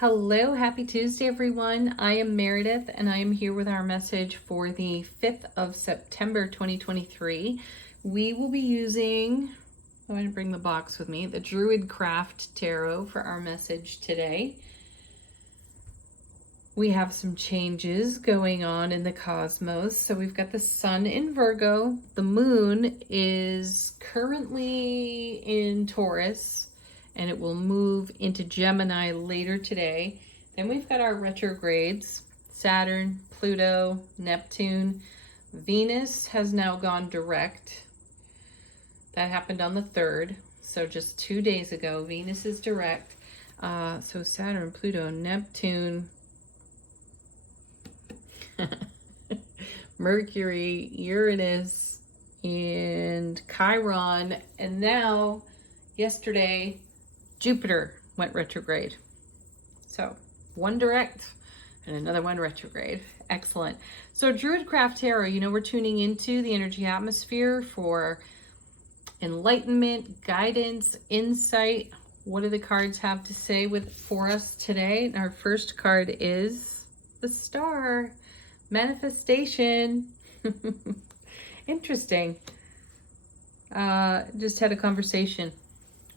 Hello, happy Tuesday, everyone. I am Meredith, and I am here with our message for the 5th of September, 2023. We will be using, I'm going to bring the box with me, the Druid Craft Tarot for our message today. We have some changes going on in the cosmos. So we've got the sun in Virgo. The moon is currently in Taurus, and it will move into Gemini later today. Then we've got our retrogrades, Saturn, Pluto, Neptune. Venus has now gone direct. That happened on the 3rd, so just 2 days ago, Venus is direct. So Saturn, Pluto, Neptune, Mercury, Uranus, and Chiron, and now, yesterday, Jupiter went retrograde. So one direct and another one retrograde. Excellent. So Druidcraft Tarot, we're tuning into the energy atmosphere for enlightenment, guidance, insight. What do the cards have to say for us today? Our first card is the Star. Manifestation. Interesting. Just had a conversation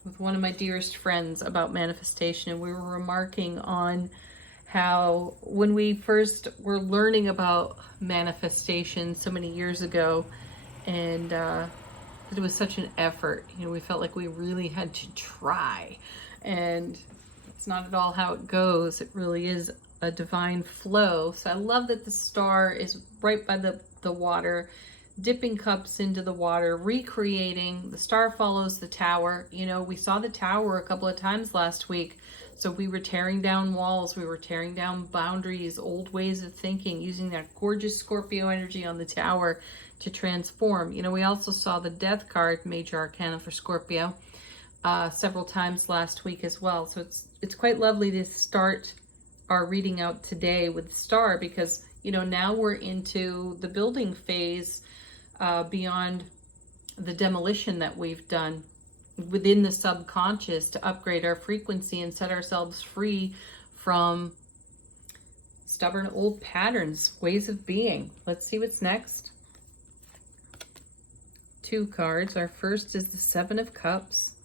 with one of my dearest friends about manifestation, and we were remarking on how when we first were learning about manifestation so many years ago, and it was such an effort. We felt like we really had to try, and it's not at all how it goes. It really is a divine flow. So I love that the Star is right by the water, dipping cups into the water, recreating. The Star follows the tower. We saw the tower a couple of times last week. So we were tearing down walls, we were tearing down boundaries, old ways of thinking, using that gorgeous Scorpio energy on the tower to transform. We also saw the Death card, Major Arcana for Scorpio, several times last week as well. So it's quite lovely to start our reading out today with the Star, because now we're into the building phase, beyond the demolition that we've done within the subconscious to upgrade our frequency and set ourselves free from stubborn old patterns, ways of being. Let's see what's next. 2 cards. Our first is the 7 of Cups.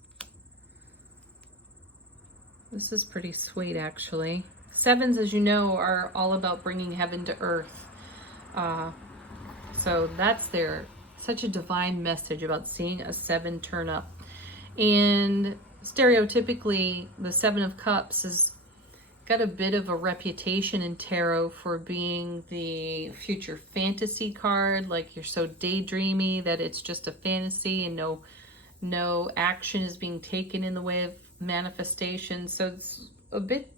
This is pretty sweet, actually. Sevens, as you know, are all about bringing heaven to earth. So that's such a divine message about seeing a 7 turn up. And stereotypically, the 7 of Cups has got a bit of a reputation in tarot for being the future fantasy card, like you're so daydreamy that it's just a fantasy and no action is being taken in the way of manifestation. So it's a bit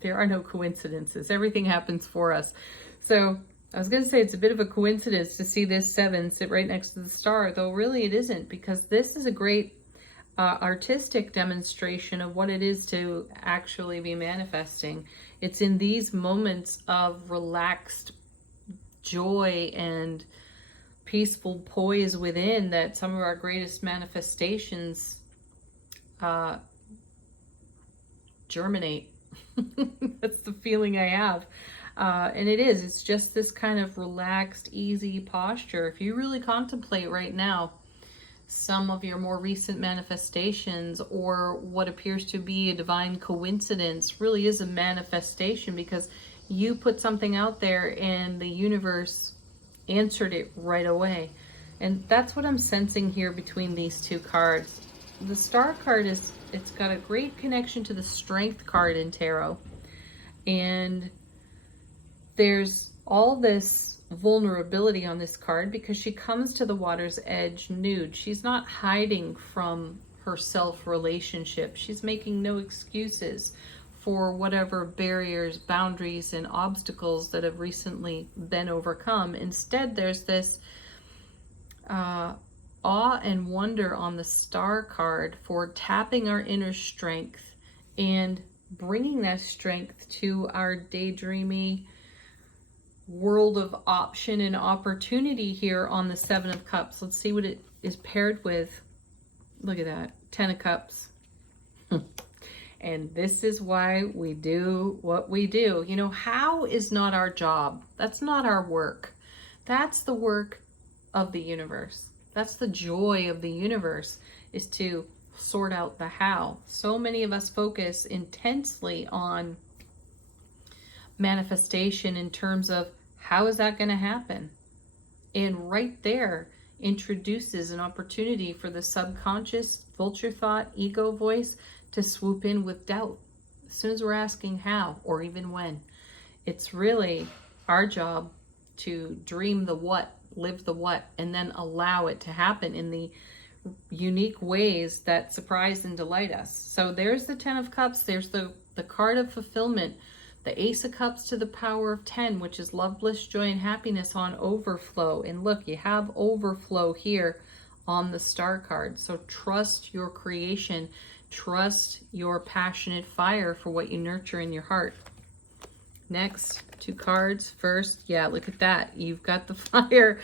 there are no coincidences. Everything happens for us. So I was going to say it's a bit of a coincidence to see this 7 sit right next to the Star, though really it isn't, because this is a great artistic demonstration of what it is to actually be manifesting. It's in these moments of relaxed joy and peaceful poise within that some of our greatest manifestations germinate. That's the feeling I have. And it's just this kind of relaxed, easy posture. If you really contemplate right now some of your more recent manifestations, or what appears to be a divine coincidence really is a manifestation, because you put something out there and the universe answered it right away. And that's what I'm sensing here between these 2 cards. The Star card it's got a great connection to the Strength card in tarot. And there's all this vulnerability on this card because she comes to the water's edge nude. She's not hiding from her self-relationship. She's making no excuses for whatever barriers, boundaries, and obstacles that have recently been overcome. Instead, there's this awe and wonder on the Star card for tapping our inner strength and bringing that strength to our daydreamy world of option and opportunity here on the 7 of Cups. Let's see what it is paired with. Look at that, 10 of Cups. And this is why we do what we do. You know, how is not our job. That's not our work. That's the work of the universe. That's the joy of the universe, is to sort out the how. So many of us focus intensely on manifestation in terms of how is that going to happen? And right there introduces an opportunity for the subconscious vulture thought, ego voice to swoop in with doubt. As soon as we're asking how or even when, it's really our job to dream the what, live the what, and then allow it to happen in the unique ways that surprise and delight us. So there's the 10 of Cups. There's the card of fulfillment. The Ace of Cups to the power of 10, which is love, bliss, joy, and happiness on overflow. And look, you have overflow here on the star card. So trust your creation. Trust your passionate fire for what you nurture in your heart. Next, 2 cards. First, yeah, look at that. You've got the fire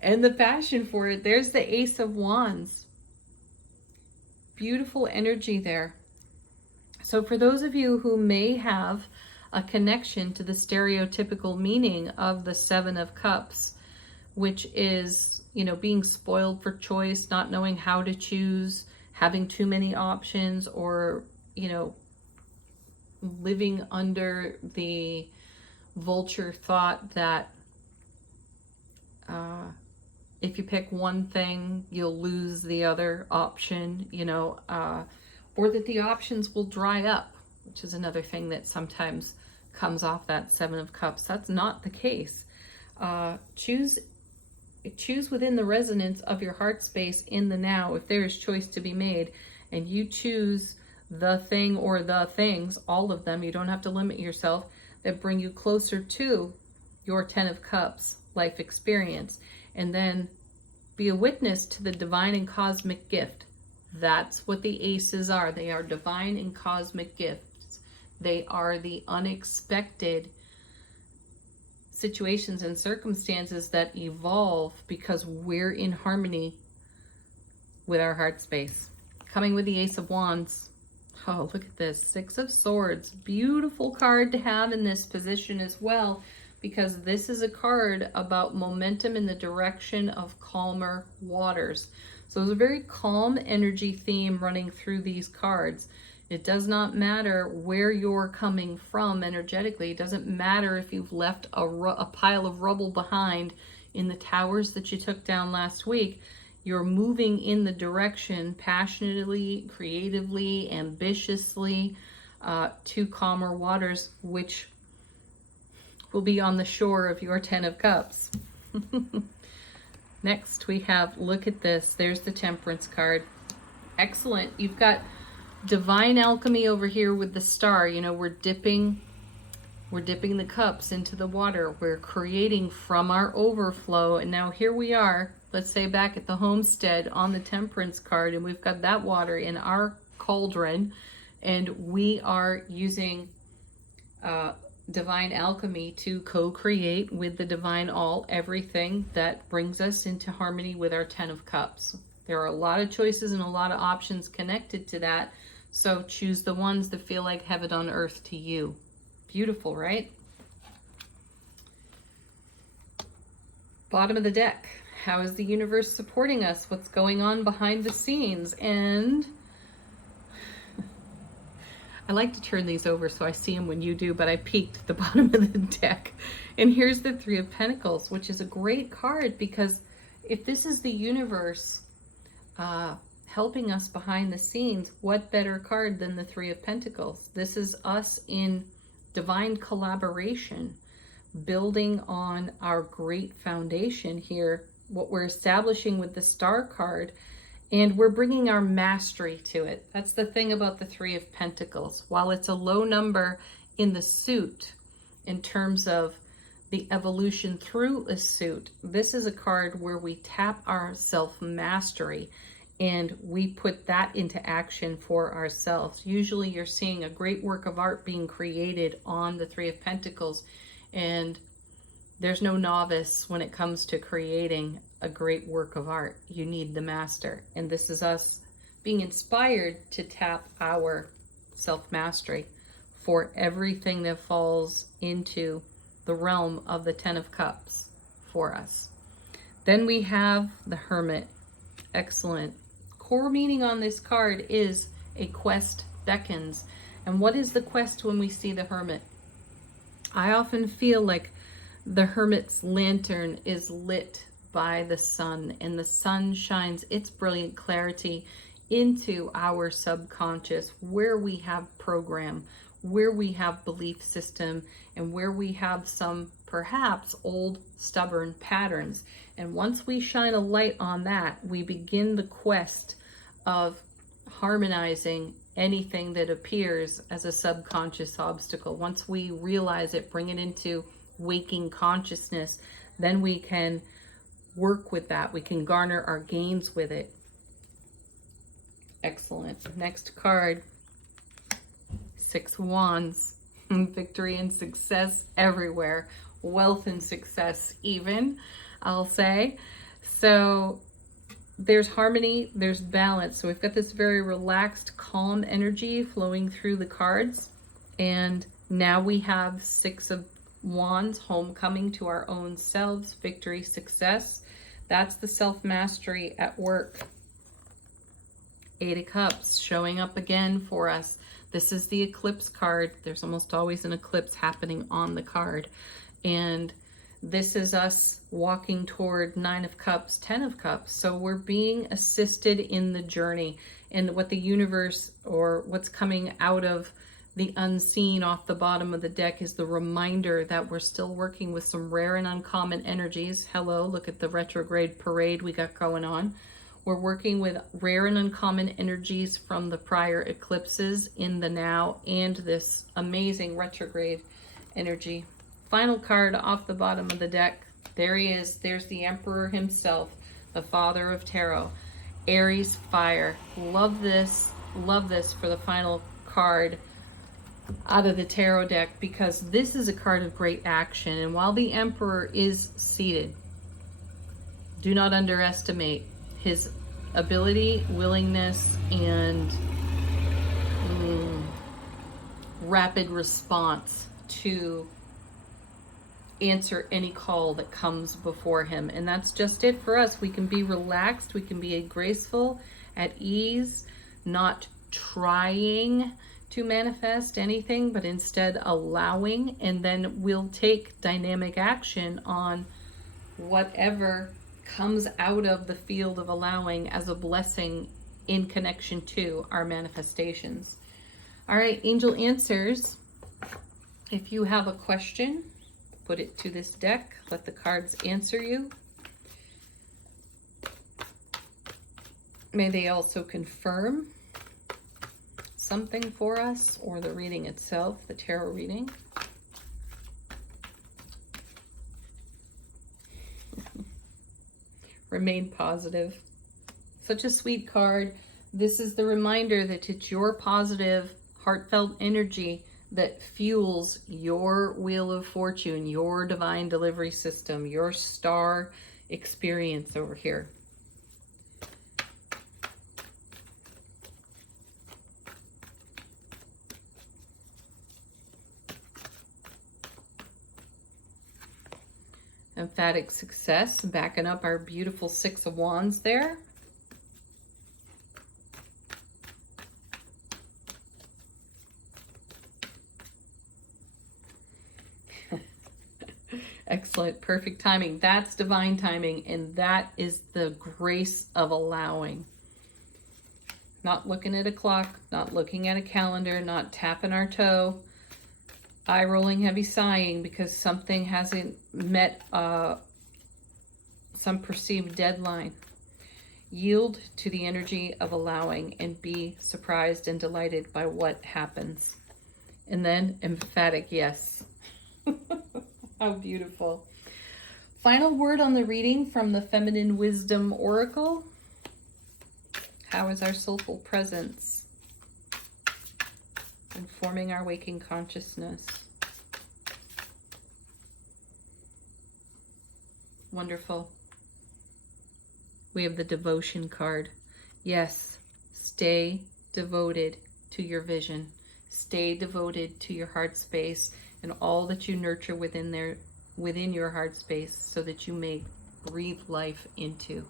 and the passion for it. There's the Ace of Wands. Beautiful energy there. So for those of you who may have a connection to the stereotypical meaning of the 7 of Cups, which is, you know, being spoiled for choice, not knowing how to choose, having too many options, or, you know, living under the vulture thought that if you pick one thing, you'll lose the other option, you know, or that the options will dry up, which is another thing that sometimes comes off that 7 of Cups. That's not the case. Choose within the resonance of your heart space in the now. If there is choice to be made and you choose the thing or the things, all of them, you don't have to limit yourself, that bring you closer to your 10 of Cups life experience, and then be a witness to the divine and cosmic gift. That's what the aces are. They are divine and cosmic gifts. They are the unexpected situations and circumstances that evolve because we're in harmony with our heart space. Coming with the Ace of Wands. Oh, look at this. 6 of Swords. Beautiful card to have in this position as well, because this is a card about momentum in the direction of calmer waters. So there's a very calm energy theme running through these cards. It does not matter where you're coming from energetically. It doesn't matter if you've left a pile of rubble behind in the towers that you took down last week. You're moving in the direction passionately, creatively, ambitiously to calmer waters, which will be on the shore of your 10 of Cups. Next we have, look at this. There's the Temperance card. Excellent. You've got divine alchemy over here with the star. You know, we're dipping the cups into the water. We're creating from our overflow. And now here we are, let's say back at the homestead on the Temperance card, and we've got that water in our cauldron, and we are using divine alchemy to co-create with the divine all everything that brings us into harmony with our 10 of Cups. There are a lot of choices and a lot of options connected to that, so choose the ones that feel like heaven on earth to you. Beautiful, right? Bottom of the deck. How is the universe supporting us? What's going on behind the scenes? And I like to turn these over so I see them when you do, but I peeked at the bottom of the deck. And here's the 3 of Pentacles, which is a great card, because if this is the universe helping us behind the scenes, what better card than the 3 of Pentacles? This is us in divine collaboration, building on our great foundation here, what we're establishing with the Star card, and we're bringing our mastery to it. That's the thing about the 3 of Pentacles. While it's a low number in the suit in terms of the evolution through a suit, this is a card where we tap our self-mastery and we put that into action for ourselves. Usually you're seeing a great work of art being created on the 3 of Pentacles, and there's no novice when it comes to creating a great work of art. You need the master. And this is us being inspired to tap our self-mastery for everything that falls into the realm of the Ten of Cups for us. Then we have the Hermit. Excellent. Core meaning on this card is a quest beckons. And what is the quest when we see the Hermit? I often feel like the Hermit's lantern is lit by the sun, and the sun shines its brilliant clarity into our subconscious, where we have program, where we have belief system, and where we have some perhaps old stubborn patterns. And once we shine a light on that, we begin the quest of harmonizing anything that appears as a subconscious obstacle. Once we realize it, bring it into waking consciousness, then we can work with that. We can garner our gains with it. Excellent. Next card, Six of Wands. Victory and success everywhere. Wealth and success even, I'll say. So there's harmony, there's balance. So we've got this very relaxed, calm energy flowing through the cards. And now we have Six of Wands, homecoming to our own selves, victory, success. That's the self-mastery at work. Eight of Cups showing up again for us. This is the eclipse card. There's almost always an eclipse happening on the card. And this is us walking toward Nine of Cups, Ten of Cups. So we're being assisted in the journey, and what the universe, or what's coming out of the unseen off the bottom of the deck, is the reminder that we're still working with some rare and uncommon energies. Hello, look at the retrograde parade we got going on. We're working with rare and uncommon energies from the prior eclipses in the now, and this amazing retrograde energy. Final card off the bottom of the deck. There he is. There's the Emperor himself, the father of tarot. Aries fire. Love this for the final card out of the tarot deck, because this is a card of great action. And while the Emperor is seated, do not underestimate his ability, willingness, and rapid response to answer any call that comes before him. And that's just it for us. We can be relaxed, we can be graceful, at ease, not trying to manifest anything, but instead allowing, and then we'll take dynamic action on whatever comes out of the field of allowing as a blessing in connection to our manifestations. All right, angel answers. If you have a question, put it to this deck. Let the cards answer you. May they also confirm something for us, or the reading itself, the tarot reading. Remain positive. Such a sweet card. This is the reminder that it's your positive, heartfelt energy that fuels your wheel of fortune, your divine delivery system, your star experience over here. Emphatic success, backing up our beautiful Six of Wands there. Excellent, perfect timing. That's divine timing, and that is the grace of allowing. Not looking at a clock, not looking at a calendar, not tapping our toe. Eye rolling, heavy sighing because something hasn't met some perceived deadline. Yield to the energy of allowing and be surprised and delighted by what happens. And then emphatic yes. How beautiful. Final word on the reading from the Feminine Wisdom Oracle. How is our soulful presence informing our waking consciousness? Wonderful. We have the devotion card. Yes, stay devoted to your vision. Stay devoted to your heart space and all that you nurture within your heart space, so that you may breathe life into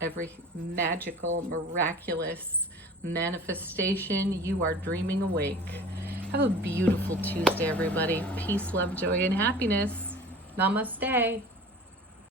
every magical, miraculous manifestation you are dreaming awake. Have a beautiful Tuesday, everybody. Peace, love, joy, and happiness. Namaste.